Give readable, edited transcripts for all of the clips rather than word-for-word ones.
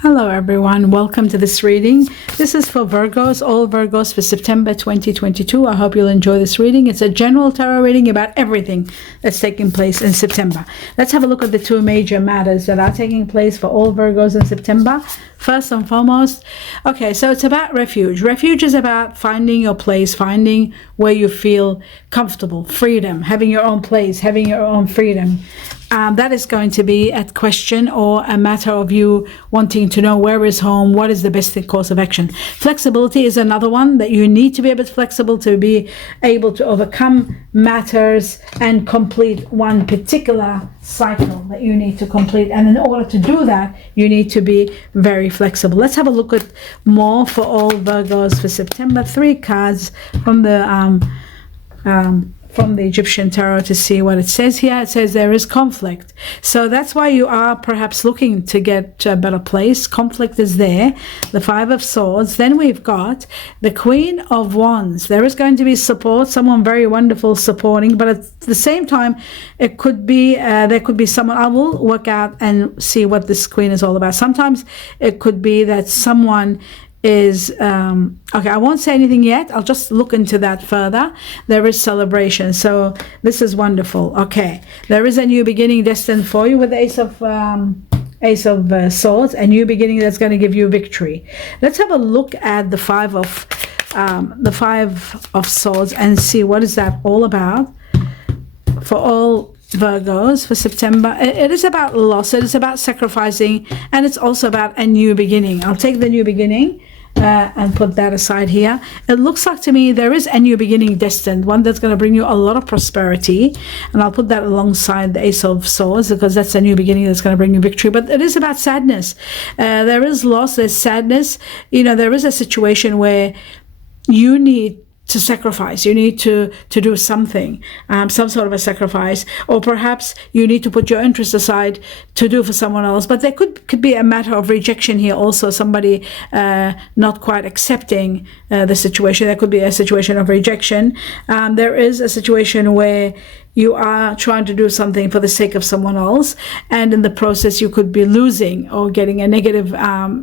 Hello everyone, welcome to this reading. This is for Virgos, all Virgos for September 2022. I hope you'll enjoy this reading. It's a general tarot reading about everything that's taking place in September. Let's have a look at the two major matters that are taking place for all Virgos in September. First and foremost, okay, so it's about refuge. Refuge is about finding your place, finding where you feel comfortable, freedom, having your own place, having your own freedom. That is going to be a question or a matter of you wanting to know where is home, what is the best course of action. Flexibility is another one, that you need to be a bit flexible to be able to overcome matters and complete one particular cycle that you need to complete. And in order to do that, you need to be very flexible. Let's have a look at more for all Virgos for September. 3 cards from the Egyptian tarot to see what it says here. It says there is conflict. So that's why you are perhaps looking to get to a better place. Conflict is there. The 5 of Swords. Then we've got the Queen of Wands. There is going to be support, someone very wonderful supporting, but at the same time, it could be, there could be someone, I will work out and see what this Queen is all about. Sometimes it could be that someone is okay, I won't say anything yet. I'll just look into that further. There is celebration, so this is wonderful. Okay, there is a new beginning destined for you with the Ace of Swords, a new beginning that's going to give you victory. Let's have a look at the Five of Swords and see what is that all about for all Virgos for September. It is about loss, it is about sacrificing, and it's also about a new beginning. I'll take the new beginning and put that aside here. It looks like to me there is a new beginning destined, one that's going to bring you a lot of prosperity, and I'll put that alongside the Ace of Swords because that's a new beginning that's going to bring you victory. But it is about sadness. There is loss, there's sadness. You know, there is a situation where you need to sacrifice, you need to do something, some sort of a sacrifice, or perhaps you need to put your interests aside to do for someone else. But there could be a matter of rejection here also, somebody not quite accepting the situation. There could be a situation of rejection. There is a situation where you are trying to do something for the sake of someone else, and in the process you could be losing or getting a negative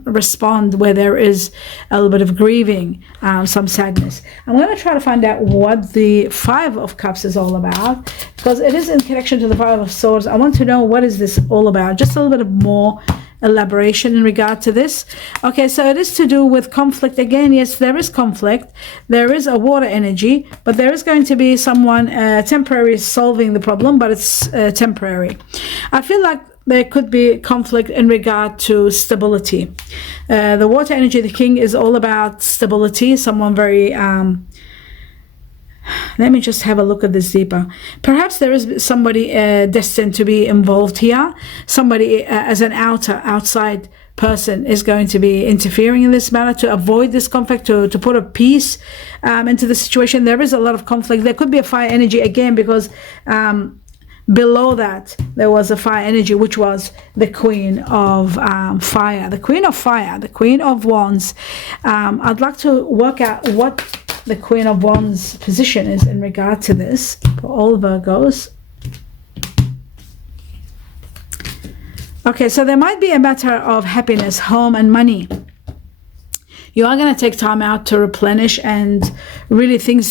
response where there is a little bit of grieving, some sadness. I'm going to try to find out what the 5 of Cups is all about, because it is in connection to the 5 of Swords. I want to know what is this all about, just a little bit of more elaboration in regard to this. Okay, so it is to do with conflict again. Yes, there is conflict, there is a water energy, but there is going to be someone temporary solving the problem, but it's temporary. I feel like there could be conflict in regard to stability. The water energy, the King, is all about stability, someone very let me just have a look at this deeper. Perhaps there is somebody destined to be involved here. Somebody as an outside person is going to be interfering in this matter to avoid this conflict, to put a peace into the situation. There is a lot of conflict. There could be a fire energy again, because below that there was a fire energy, which was the Queen of Fire, the Queen of Fire, the Queen of Wands. I'd like to work out what the Queen of Wands position is in regard to this for all Virgos. Okay, so there might be a matter of happiness, home and money. You are going to take time out to replenish and really think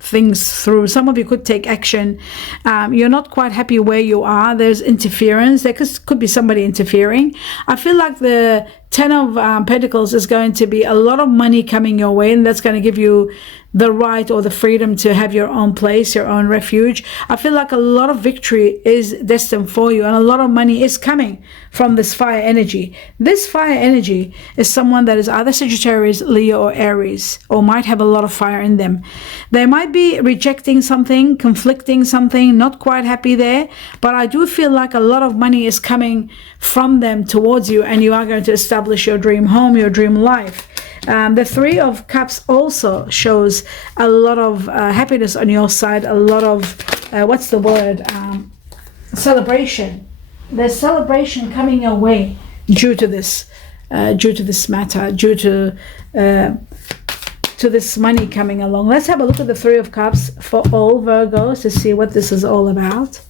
things through. Some of you could take action. You're not quite happy where you are. There's interference. There could be somebody interfering. I feel like the 10 of Pentacles is going to be a lot of money coming your way, and that's going to give you the right or the freedom to have your own place, your own refuge. I feel like a lot of victory is destined for you, and a lot of money is coming from this fire energy. This fire energy is someone that is either Sagittarius, Leo, or Aries, or might have a lot of fire in them. They might be rejecting something, conflicting something, not quite happy there, but I do feel like a lot of money is coming from them towards you, and you are going to establish your dream home, your dream life. The 3 of Cups also shows a lot of happiness on your side, a lot of what's the word, celebration. There's celebration coming your way due to this matter, due to this money coming along. Let's have a look at the 3 of Cups for all Virgos to see what this is all about.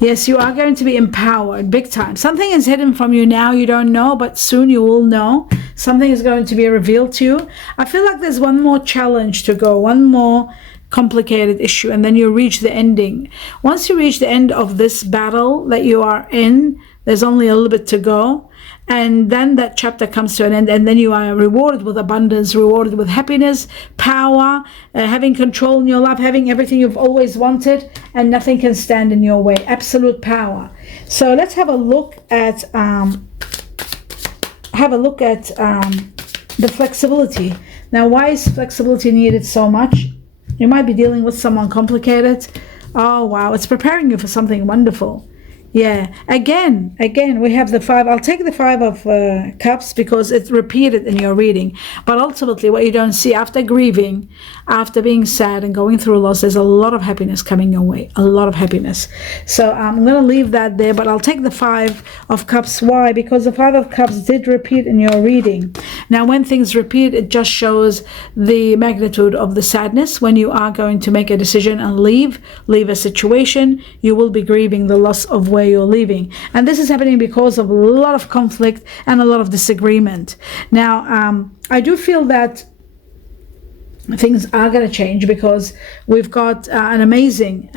Yes, you are going to be empowered big time. Something is hidden from you now, you don't know, but soon you will know. Something is going to be revealed to you. I feel like there's one more challenge to go, one more complicated issue, and then you reach the ending. Once you reach the end of this battle that you are in, there's only a little bit to go. And then that chapter comes to an end, and then you are rewarded with abundance, rewarded with happiness, power, having control in your life, having everything you've always wanted, and nothing can stand in your way. Absolute power. So let's have a look at the flexibility. Now, why is flexibility needed so much? You might be dealing with someone complicated. Oh wow, it's preparing you for something wonderful. Yeah, again, we have the 5. I'll take the 5 of Cups because it's repeated in your reading. But ultimately, what you don't see, after grieving, after being sad and going through loss, there's a lot of happiness coming your way, a lot of happiness. So I'm going to leave that there, but I'll take the 5 of Cups. Why? Because the 5 of Cups did repeat in your reading. Now, when things repeat, it just shows the magnitude of the sadness. When you are going to make a decision and leave a situation, you will be grieving the loss of where you're leaving, and this is happening because of a lot of conflict and a lot of disagreement. Now, I do feel that things are going to change because we've got an amazing,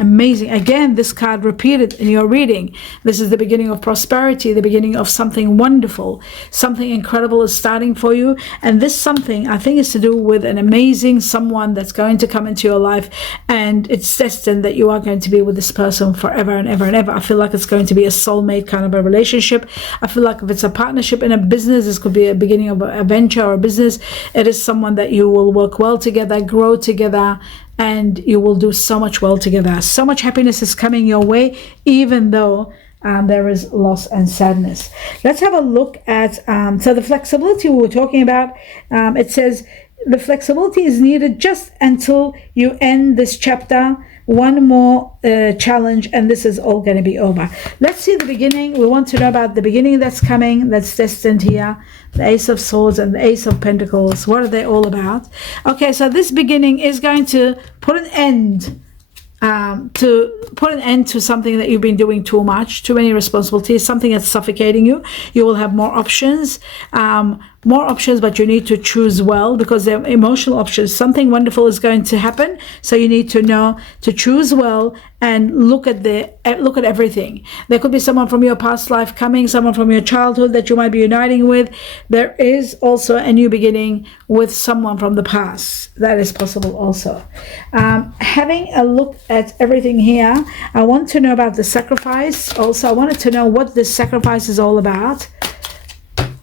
again, this card repeated in your reading. This is the beginning of prosperity, the beginning of something wonderful, something incredible is starting for you. And this something, I think, is to do with an amazing someone that's going to come into your life, and it's destined that you are going to be with this person forever and ever and ever. I feel like it's going to be a soulmate kind of a relationship. I feel like if it's a partnership in a business, this could be a beginning of a venture or a business. It is someone that you will work well together, grow together, and you will do so much well together. So much happiness is coming your way, even though there is loss and sadness. Let's have a look at so the flexibility we were talking about. It says the flexibility is needed just until you end this chapter. One more challenge, and this is all going to be over. Let's see the beginning. We want to know about the beginning that's coming, that's destined here. The Ace of Swords and the Ace of Pentacles. What are they all about? Okay, so this beginning is going to put an end to something that you've been doing too much, too many responsibilities, something that's suffocating you. You will have more options, but you need to choose well, because they're emotional options. Something wonderful is going to happen, so you need to know to choose well and look at everything. There could be someone from your past life coming, someone from your childhood that you might be uniting with. There is also a new beginning with someone from the past. That is possible also. Having a look at everything here, I want to know about the sacrifice. Also, I wanted to know what this sacrifice is all about.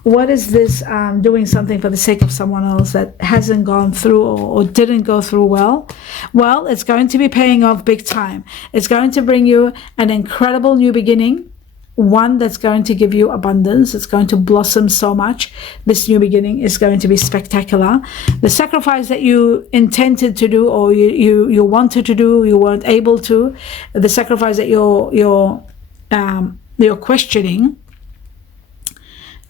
What is this doing something for the sake of someone else that hasn't gone through or didn't go through well? Well, it's going to be paying off big time. It's going to bring you an incredible new beginning, one that's going to give you abundance. It's going to blossom so much. This new beginning is going to be spectacular. The sacrifice that you intended to do, or you wanted to do, you weren't able to, the sacrifice that you're questioning,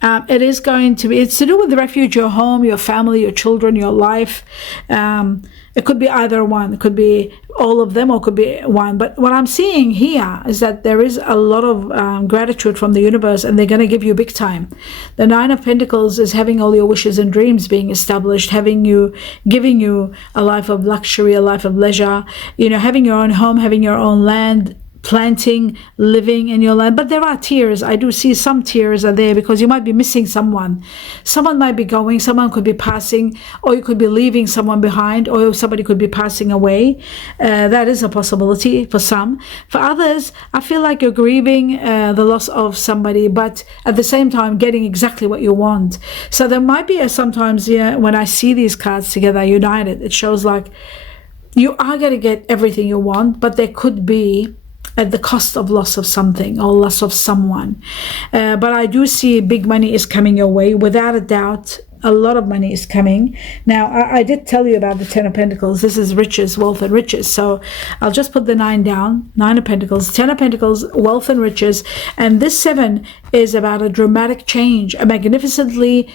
it is going to be, it's to do with the refuge, your home, your family, your children, your life. It could be either one. It could be all of them, or it could be one. But what I'm seeing here is that there is a lot of gratitude from the universe, and they're going to give you big time. The 9 of Pentacles is having all your wishes and dreams being established, giving you a life of luxury, a life of leisure, having your own home, having your own land, planting, living in your land. But there are tears. I do see some tears are there because you might be missing someone. Someone might be going, someone could be passing, or you could be leaving someone behind, or somebody could be passing away. That is a possibility for some. For others, I feel like you're grieving the loss of somebody, but at the same time getting exactly what you want. So there might be sometimes, when I see these cards together united, it shows like you are going to get everything you want, but there could be at the cost of loss of something or loss of someone. But I do see big money is coming your way. Without a doubt, a lot of money is coming. Now, I did tell you about the 10 of Pentacles. This is riches, wealth, and riches. So I'll just put the 9 down. 9 of Pentacles, 10 of Pentacles, wealth and riches. And this 7 is about a dramatic change, a magnificently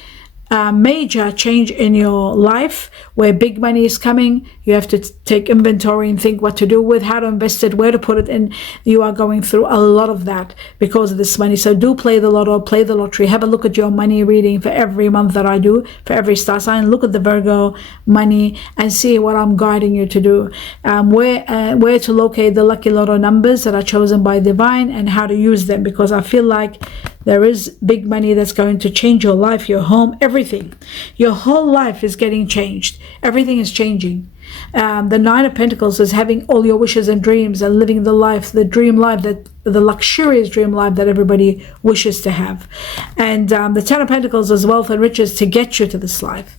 major change in your life where big money is coming. You have to take inventory and think what to do with, how to invest it, where to put it in. You are going through a lot of that because of this money. So do play the lotto, play the lottery, have a look at your money reading for every month that I do, for every star sign. Look at the Virgo money and see what I'm guiding you to do, where to locate the lucky lotto numbers that are chosen by divine and how to use them, because I feel like there is big money that's going to change your life, your home, everything. Your whole life is getting changed. Everything is changing. The Nine of Pentacles is having all your wishes and dreams and living the life, the dream life, the luxurious dream life that everybody wishes to have. And the Ten of Pentacles is wealth and riches to get you to this life.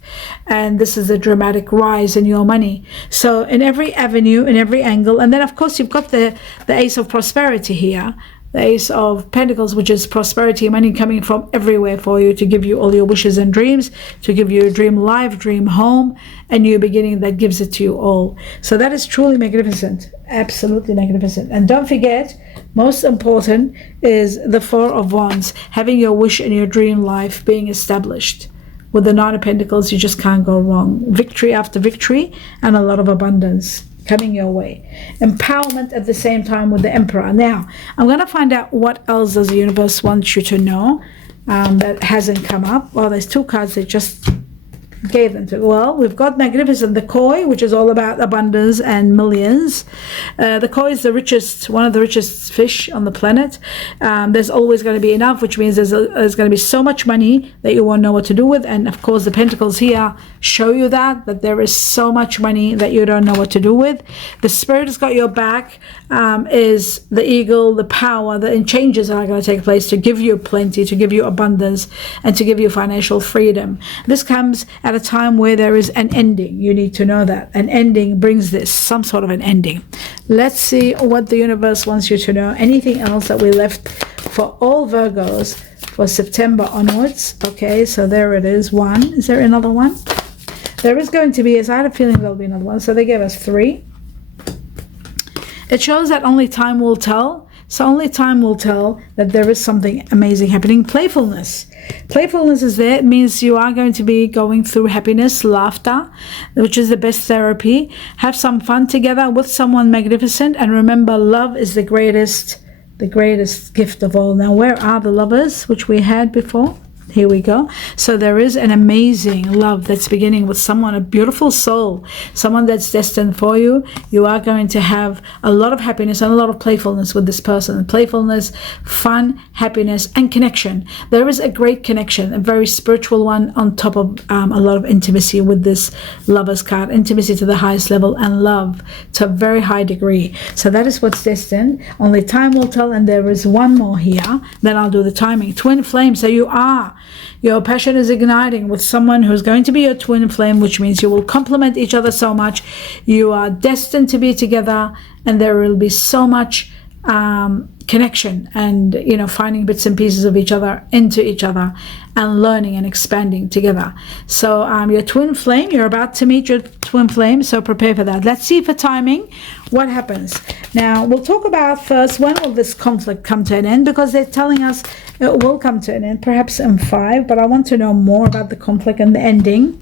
And this is a dramatic rise in your money. So in every avenue, in every angle. And then of course you've got the Ace of Prosperity here. The Ace of Pentacles, which is prosperity, money coming from everywhere for you to give you all your wishes and dreams, to give you a dream life, dream home, a new beginning that gives it to you all. So that is truly magnificent, absolutely magnificent. And don't forget, most important is the Four of Wands, having your wish and your dream life being established. With the Nine of Pentacles, you just can't go wrong. Victory after victory and a lot of abundance coming your way. Empowerment at the same time with the Emperor. Now, I'm going to find out what else does the universe want you to know that hasn't come up. Well, there's two cards they just gave them to. Well, we've got magnificent, the Koi, which is all about abundance and millions. The Koi is the richest, one of the richest fish on the planet. There's always going to be enough, which means there's going to be so much money that you won't know what to do with. And of course, the Pentacles here show you that there is so much money that you don't know what to do with. The Spirit has got your back, is the eagle, the power, the changes that are going to take place to give you plenty, to give you abundance, and to give you financial freedom. This comes at a time where there is an ending. You need to know that an ending brings this, some sort of an ending. Let's see what the universe wants you to know. Anything else that we left for all Virgos for September onwards? Okay, so there it is. One. Is there another one? There is going to be, as I had a feeling there'll be another one. So they gave us 3. It shows that only time will tell. So only time will tell that there is something amazing happening. Playfulness. Playfulness is there. It means you are going to be going through happiness, laughter, which is the best therapy. Have some fun together with someone magnificent. And remember, love is the greatest gift of all. Now, where are the lovers, which we had before? Here we go. So there is an amazing love that's beginning with someone, a beautiful soul, someone that's destined for you. You are going to have a lot of happiness and a lot of playfulness with this person. Playfulness, fun, happiness, and connection. There is a great connection, a very spiritual one, on top of a lot of intimacy with this Lovers card. Intimacy to the highest level and love to a very high degree. So that is what's destined. Only time will tell. And there is one more here. Then I'll do the timing. Twin flame. So your passion is igniting with someone who's going to be your twin flame, which means you will complement each other so much. You are destined to be together, and there will be so much connection and, finding bits and pieces of each other into each other and learning and expanding together. So your twin flame, you're about to meet your twin flame, so prepare for that. Let's see for timing what happens. Now, we'll talk about first, when will this conflict come to an end? Because they're telling us it will come to an end, perhaps in 5, but I want to know more about the conflict and the ending.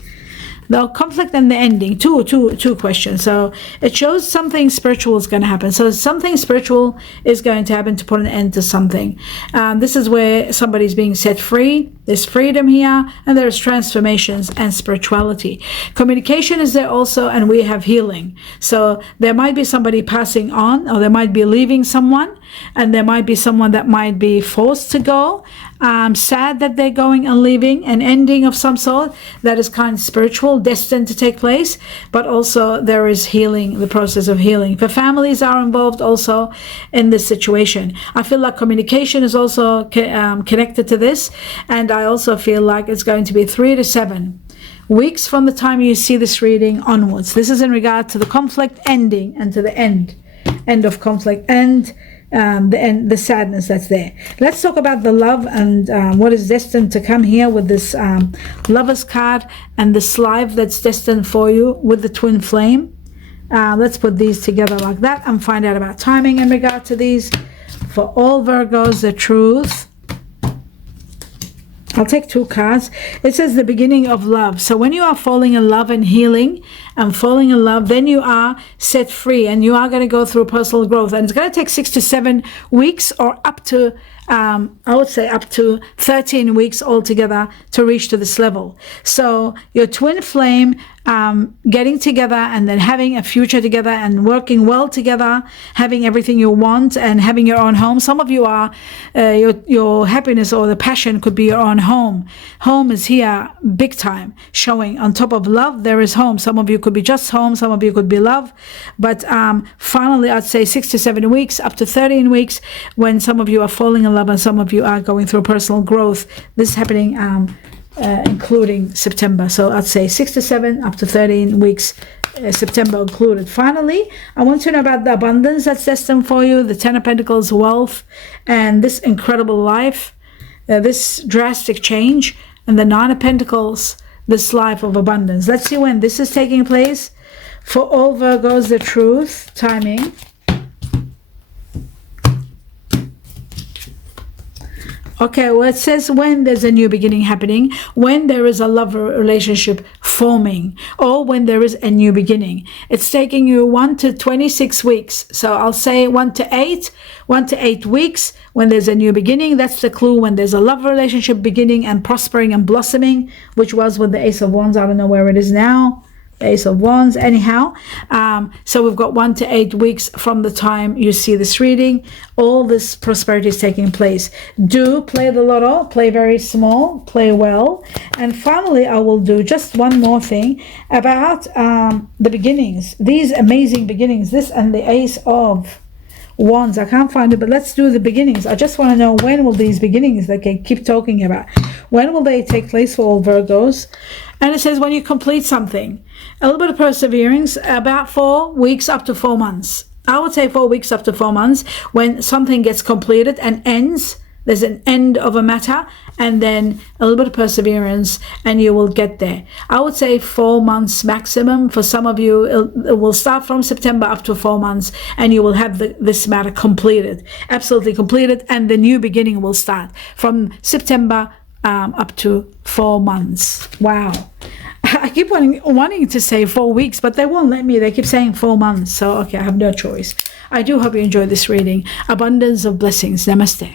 The conflict and the ending, two questions. So it shows something spiritual is going to happen. So something spiritual is going to happen to put an end to something. This is where somebody's being set free. There's freedom here, and there's transformations and spirituality. Communication is there also, and we have healing. So there might be somebody passing on, or there might be leaving someone, and there might be someone that might be forced to go. Sad that they're going and leaving, an ending of some sort that is kind of spiritual, destined to take place, but also there is healing, the process of healing. The families are involved also in this situation. I feel like communication is also connected to this, and I also feel like it's going to be 3 to 7 weeks from the time you see this reading onwards. This is in regard to the conflict ending and to the end of conflict and the sadness that's there. Let's talk about the love and what is destined to come here with this Lovers card and this life that's destined for you with the twin flame. Let's put these together like that and find out about timing in regard to these. For all Virgos, the truth. I'll take 2 cards. It says the beginning of love. So when you are falling in love and healing and falling in love, then you are set free and you are going to go through personal growth. And it's going to take 6 to 7 weeks or up to, I would say up to 13 weeks altogether to reach to this level. So your twin flame getting together and then having a future together and working well together, having everything you want and having your own home. Some of you are, your happiness or the passion could be your own home. Home is here big time, showing on top of love, there is home. Some of you could be just home, some of you could be love. But finally, I'd say 6 to 7 weeks, up to 13 weeks, when some of you are falling in love and some of you are going through personal growth. This is happening including September. So I'd say 6 to 7, up to 13 weeks, September included. Finally, I want to know about the abundance that's destined for you, the 10 of Pentacles, wealth, and this incredible life, this drastic change, and the 9 of Pentacles, this life of abundance. Let's see when this is taking place. For all Virgos, the truth, timing. Okay, well, it says when there's a new beginning happening, when there is a love relationship forming, or when there is a new beginning. It's taking you 1 to 26 weeks. So I'll say 1 to 8 weeks when there's a new beginning. That's the clue when there's a love relationship beginning and prospering and blossoming, which was with the Ace of Wands. I don't know where it is now. Ace of Wands, anyhow. So we've got 1 to 8 weeks from the time you see this reading. All this prosperity is taking place. Do play the Lotto, play very small, play well. And finally, I will do just one more thing about the beginnings, these amazing beginnings, this and the Ace of Wands. I can't find it, but let's do the beginnings. I just want to know, when will these beginnings that I keep talking about, when will they take place for all Virgos? And it says when you complete something, a little bit of perseverance, about 4 weeks up to 4 months. I would say 4 weeks up to 4 months when something gets completed and ends. There's an end of a matter, and then a little bit of perseverance and you will get there. I would say 4 months maximum. For some of you, it will start from September up to 4 months and you will have this matter completed, absolutely completed, and the new beginning will start from September up to 4 months. Wow. I keep wanting to say 4 weeks, but they won't let me. They keep saying 4 months. So, okay, I have no choice. I do hope you enjoyed this reading. Abundance of blessings. Namaste.